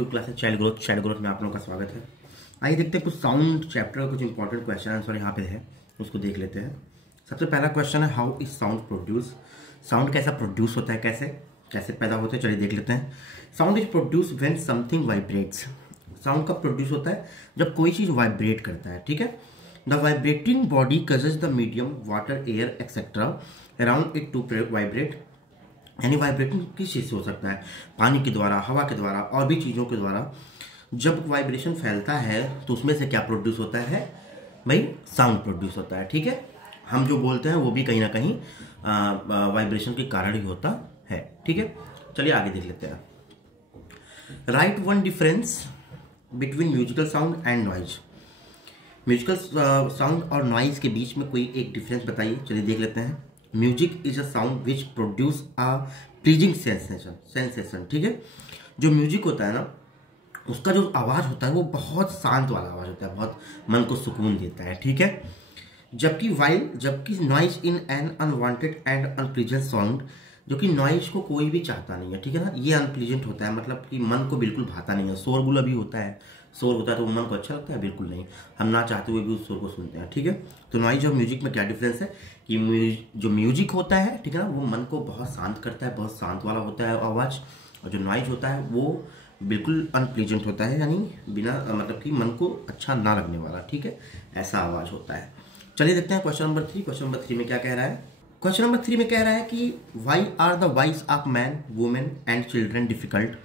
YouTube class है child growth में आप लोगों का स्वागत है। आइए देखते हैं कुछ साउंड चैप्टर का कुछ इंपॉर्टेंट क्वेश्चन आंसर यहाँ पे है, उसको देख लेते हैं। सबसे पहला क्वेश्चन है how is sound produce. Sound कैसा प्रोड्यूस होता है, कैसे कैसे पैदा होते हैं, चलिए देख लेते हैं। Sound is produce when something vibrates. Sound कब प्रोड्यूस होता है? जब कोई चीज़ वाइब्रेट करता है, ठीक है। The vibrating body causes the medium water air etcetera around it to vibrate. यानी वाइब्रेटिंग किस चीज़ से हो सकता है? पानी के द्वारा, हवा के द्वारा और भी चीज़ों के द्वारा। जब वाइब्रेशन फैलता है तो उसमें से क्या प्रोड्यूस होता है भाई? साउंड प्रोड्यूस होता है, ठीक है। हम जो बोलते हैं वो भी कहीं ना कहीं वाइब्रेशन के कारण ही होता है, ठीक है। चलिए आगे देख लेते हैं। Right one difference between musical sound and noise. Musical sound और नॉइज के बीच में कोई एक डिफरेंस बताइए, चलिए देख लेते हैं। Music is a sound which produce a pleasing sensation, ठीक है। जो म्यूजिक होता है ना, उसका जो आवाज़ होता है वो बहुत शांत वाला आवाज़ होता है, बहुत मन को सुकून देता है, ठीक है। जबकि noise in an unwanted and unpleasant sound, जो कि नॉइज को कोई भी चाहता नहीं है, ठीक है ना। ये अनप्लीजेंट होता है, मतलब कि मन को बिल्कुल भाता नहीं है। शोरगुल भी होता है, शोर होता है तो मन को अच्छा लगता है? बिल्कुल नहीं। हम ना चाहते हुए भी उस शोर को सुनते हैं, ठीक है। तो नॉइज और म्यूजिक में क्या डिफरेंस है कि जो म्यूजिक होता है, ठीक है ना, वो मन को बहुत शांत करता है, बहुत शांत वाला होता है आवाज़। और जो नॉइज होता है वो बिल्कुल अनप्लीजेंट होता है, यानी बिना मतलब कि मन को अच्छा ना लगने वाला, ठीक है, ऐसा आवाज़ होता है। चलिए देखते हैं क्वेश्चन नंबर 3। क्वेश्चन नंबर 3 में क्या कह रहा है? क्वेश्चन नंबर 3 में कह रहा है कि why are the voice of man, women and children different.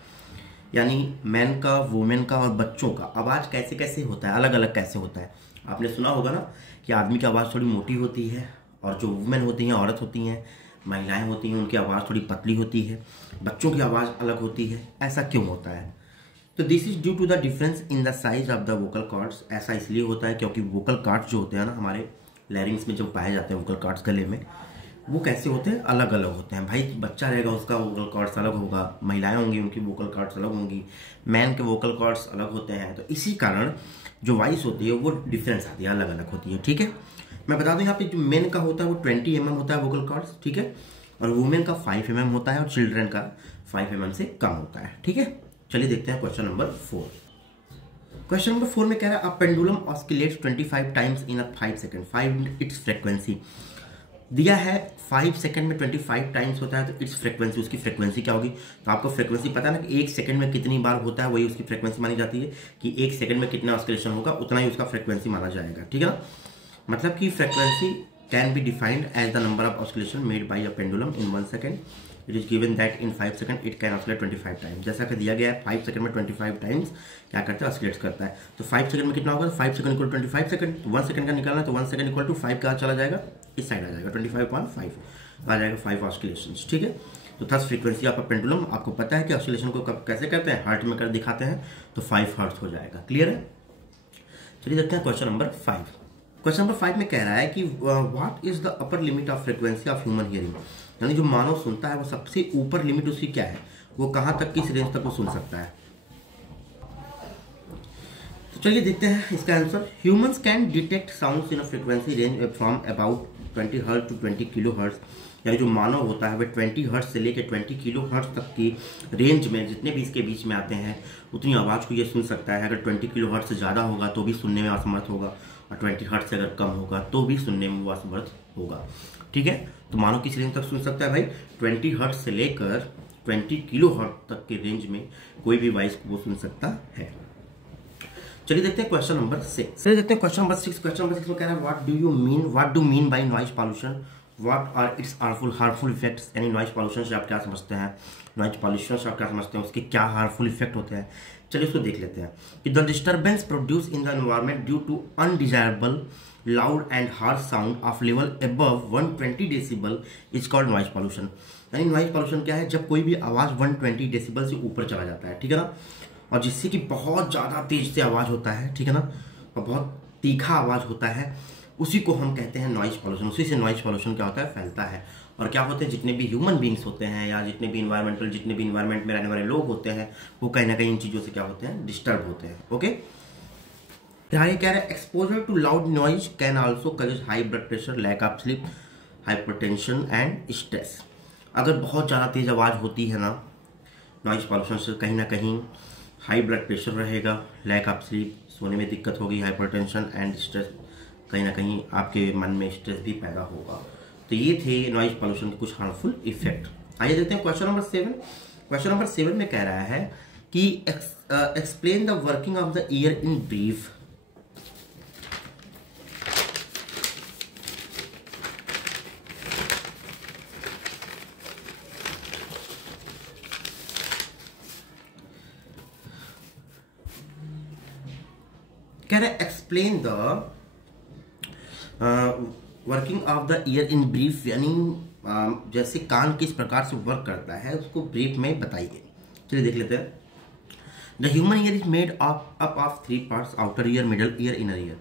यानी मैन का, वुमेन का और बच्चों का आवाज़ कैसे कैसे होता है, अलग अलग कैसे होता है। आपने सुना होगा ना कि आदमी की आवाज़ थोड़ी मोटी होती है, और जो वुमेन होती हैं, औरत होती हैं, महिलाएं होती हैं, उनकी आवाज़ थोड़ी पतली होती है, बच्चों की आवाज़ अलग होती है। ऐसा क्यों होता है? तो this is due to the difference in the size of the vocal cords. ऐसा इसलिए होता है क्योंकि वोकल कॉर्ड्स जो होते हैं ना हमारे लैरिंग्स में, जो पाए जाते हैं वोकल कॉर्ड्स गले में, वो कैसे होते हैं? अलग अलग होते हैं भाई। बच्चा रहेगा उसका वोकल कॉर्ड्स अलग होगा, महिलाएं होंगी उनकी वोकल कॉर्ड्स अलग होंगी, मैन के वोकल कॉर्ड्स अलग होते हैं। तो इसी कारण जो वॉइस होती है वो डिफरेंस आती है, अलग अलग होती है, ठीक है। मैं बता दूं यहाँ पे जो मेन का होता है वो 20 mm होता है वोकल कॉर्ड्स, ठीक है, और वुमेन का 5 mm होता है, और चिल्ड्रन का 5 mm से कम होता है, ठीक है। चलिए देखते हैं क्वेश्चन नंबर 4। क्वेश्चन नंबर 4 में कह रहा है a pendulum oscillates 25 times in a 5 second, find its frequency. दिया है 5 सेकंड में 25 टाइम्स होता है, तो इट्स फ्रीक्वेंसी, उसकी फ्रीक्वेंसी क्या होगी? तो आपको फ्रीक्वेंसी पता है ना कि 1 सेकंड में कितनी बार होता है, वही उसकी फ्रीक्वेंसी मानी जाती है कि 1 सेकंड में कितना ऑस्किलेशन होगा, उतना ही उसका फ्रीक्वेंसी माना जाएगा, ठीक है ना। मतलब कि frequency can be defined as the number of oscillation made by a pendulum in 1 second. It is given that in 5 second it can oscillate 25 times. जैसा कि दिया गया है 5 सेकंड में 25 टाइम्स क्या करता है? ऑस्किलेट्स करता है। तो 5 सेकंड में कितना होगा? 5 सेकंड इक्वल 25 सेकंड। 1 सेकंड का निकालना है तो 1 सेकंड इक्वल टू 5 कहाँ चला जाएगा? इस साइड आ जाएगा, 25.5 आ जाएगा 5 ऑस्किलेशंस, ठीक है। तो थर्स फ्रीक्वेंसी ऑफ अ पेंडुलम, आपको पता है कि ऑस्किलेशन को कब कैसे करते हैं? हर्ट में कर दिखाते हैं, तो 5 हर्ट्ज हो जाएगा। क्लियर है? चलिए देखते हैं क्वेश्चन नंबर 5। क्वेश्चन नंबर 5 में कह रहा है कि what is the upper limit of frequency of human hearing. यानी जो मानव सुनता है वो सबसे ऊपर लिमिट उसकी क्या है? वो कहाँ तक, किस रेंज तक वो सुन सकता है? तो चलिए देखते हैं इसका answer. Humans can detect sounds in a frequency range from about 20 hertz to 20 kilohertz. यानी जो मानव होता है वह 20 हर्ट्ज से लेकर 20 किलो हर्ट्ज तक की रेंज में, जितने भी इसके बीच में आते हैं, उतनी आवाज़ को ये सुन सकता है। अगर 20 किलो हर्ट्ज से ज़्यादा होगा तो भी सुनने में असमर्थ होगा, और 20 हर्ट्ज से अगर कम होगा तो भी सुनने में वो असमर्थ होगा, ठीक है। तो मानव किस रेंज तक सुन सकता है भाई? 20 हर्ट्ज से लेकर 20 किलो हर्ट्ज तक के रेंज में कोई भी वॉइस को वो सुन सकता है। चलिए देखते हैं क्वेश्चन नंबर 6। चलिए देखते हैं क्वेश्चन नंबर 6। क्वेश्चन नंबर 6 में कह रहा है what do mean by noise pollution, what are its harmful effects. यानी नॉइज पॉल्यूशन से आप क्या समझते हैं? नॉइज पॉल्यूशन से आप क्या समझते हैं? उसके क्या हार्मफुल इफेक्ट होते हैं? चलिए उसको देख लेते हैं कि the disturbance produce in the environment due to undesirable loud and harsh sound of level above 120 decibel is called noise pollution. यानी नॉइज पॉल्यूशन क्या है? जब कोई भी आवाज़ 120 डेसिबल से ऊपर चला जाता है, ठीक है ना, और जिससे कि बहुत ज़्यादा तेज से आवाज़ होता है, ठीक है ना, और बहुत तीखा आवाज़ होता है, उसी को हम कहते हैं नॉइज पॉल्यूशन। उसी से नॉइज पॉल्यूशन क्या होता है? फैलता है। और क्या होते हैं? जितने भी ह्यूमन बींग्स होते हैं, या जितने भी इन्वायरमेंट में रहने वाले लोग होते हैं, वो कहीं ना कहीं इन चीज़ों से क्या होते हैं? डिस्टर्ब होते हैं। ओके, यहाँ ये कह रहे हैं exposure to loud noise can also cause high blood pressure, lack of sleep, hypertension and stress. अगर बहुत ज़्यादा तेज आवाज़ होती है ना नॉइज पॉल्यूशन से, कहीं ना कहीं हाई ब्लड प्रेशर रहेगा, लैक ऑफ स्लीप, सोने में दिक्कत होगी, हाइपरटेंशन एंड स्ट्रेस, कहीं ना कहीं आपके मन में स्ट्रेस भी पैदा होगा। तो ये थे नॉइज पॉल्यूशन के कुछ हार्मफुल इफेक्ट। आइए देखते हैं क्वेश्चन नंबर 7। क्वेश्चन नंबर 7 में कह रहा है कि explain the working of the year in brief. कह रहे explain the working of the year in brief, यानी जैसे कान किस प्रकार से वर्क करता है उसको ब्रीफ में बताइए। चलिए देख लेते हैं। The human ear is made up of 3 parts, outer ear, middle ear, inner ear.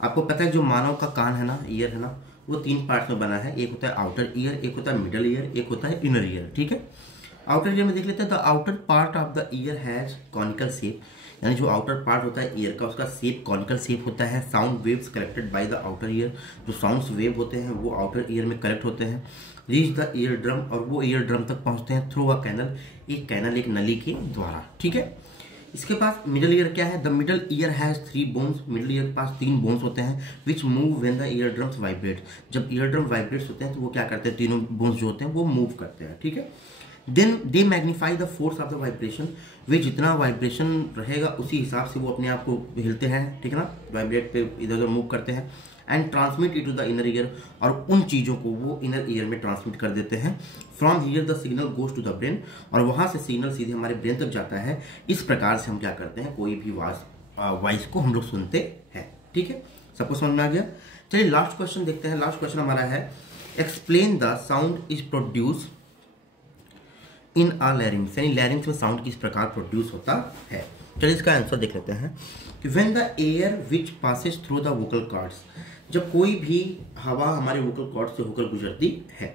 आपको पता है जो मानव का कान है ना, ईयर है ना, वो 3 पार्ट्स में बना है। एक होता है आउटर ईयर, एक होता है मिडल ईयर, एक होता है इनर ईयर। ठीक है, आउटर ईयर में देख लेते हैं। The outer part of the year has conical shape, यानी जो आउटर पार्ट होता है ईयर का उसका शेप कॉनिकल शेप होता है। Sound waves collected by the outer ear, जो साउंड्स वेव होते हैं वो आउटर ईयर में कलेक्ट होते हैं। रीच द ईयर ड्रम, और वो ईयर ड्रम तक पहुंचते हैं थ्रू अ कैनल, एक नली के द्वारा। ठीक है, इसके पास मिडल ईयर क्या है? The middle ear has 3 bones, middle ear के पास 3 बोन्स होते हैं which move when the year drums vibrate. जब ईयर ड्रम वाइब्रेट्स होते हैं तो वो क्या करते हैं, तीनों बोन्स जो होते हैं वो मूव करते हैं। ठीक है, then they magnify the force of the vibration, वे जितना वाइब्रेशन रहेगा उसी हिसाब से वो अपने आप को हिलते हैं। ठीक है ना, वाइब्रेट पे इधर उधर मूव करते हैं। And transmit it to the inner ear, और उन चीज़ों को वो इनर ईयर में ट्रांसमिट कर देते हैं। From here the signal goes to the brain, और वहाँ से सिग्नल सीधे हमारे ब्रेन तक जाता है। इस प्रकार से हम क्या करते हैं, कोई भी वॉइस को हम लोग सुनते हैं। ठीक है, सबको समझ में आ गया। चलिए लास्ट क्वेश्चन देखते हैं। लास्ट क्वेश्चन हमारा है explain the sound is produce in अ लैरिंग्स, यानी लैरिंग्स में साउंड किस प्रकार प्रोड्यूस होता है। चलिए इसका आंसर देख लेते हैं कि when the air which passes through the vocal chords, जब कोई भी हवा हमारे वोकल कॉर्ड से होकर गुजरती है,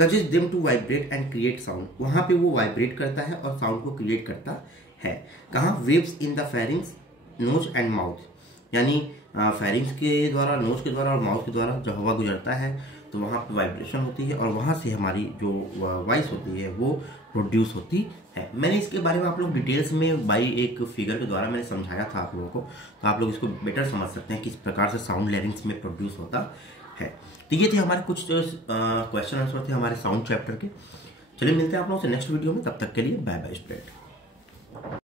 causes them to vibrate and create sound, वहां पे वो वाइब्रेट करता है और साउंड को क्रिएट करता है। कहाँ? Waves in the pharynx, nose and mouth, यानी फेरिंग्स के द्वारा, नोज के द्वारा और माउथ के द्वारा जब हवा गुजरता है तो वहाँ पे वाइब्रेशन होती है और वहाँ से हमारी जो वॉइस होती है वो प्रोड्यूस होती है। मैंने इसके बारे में आप लोग डिटेल्स में बाई एक फिगर के द्वारा मैंने समझाया था आप लोगों को, तो आप लोग इसको बेटर समझ सकते हैं किस प्रकार से साउंड लैरिंग्स में प्रोड्यूस होता है। तो ये थे हमारे कुछ क्वेश्चन आंसर थे हमारे साउंड चैप्टर के। चलिए मिलते हैं आप लोगों से नेक्स्ट वीडियो में, तब तक के लिए बाय बाय स्टूडेंट।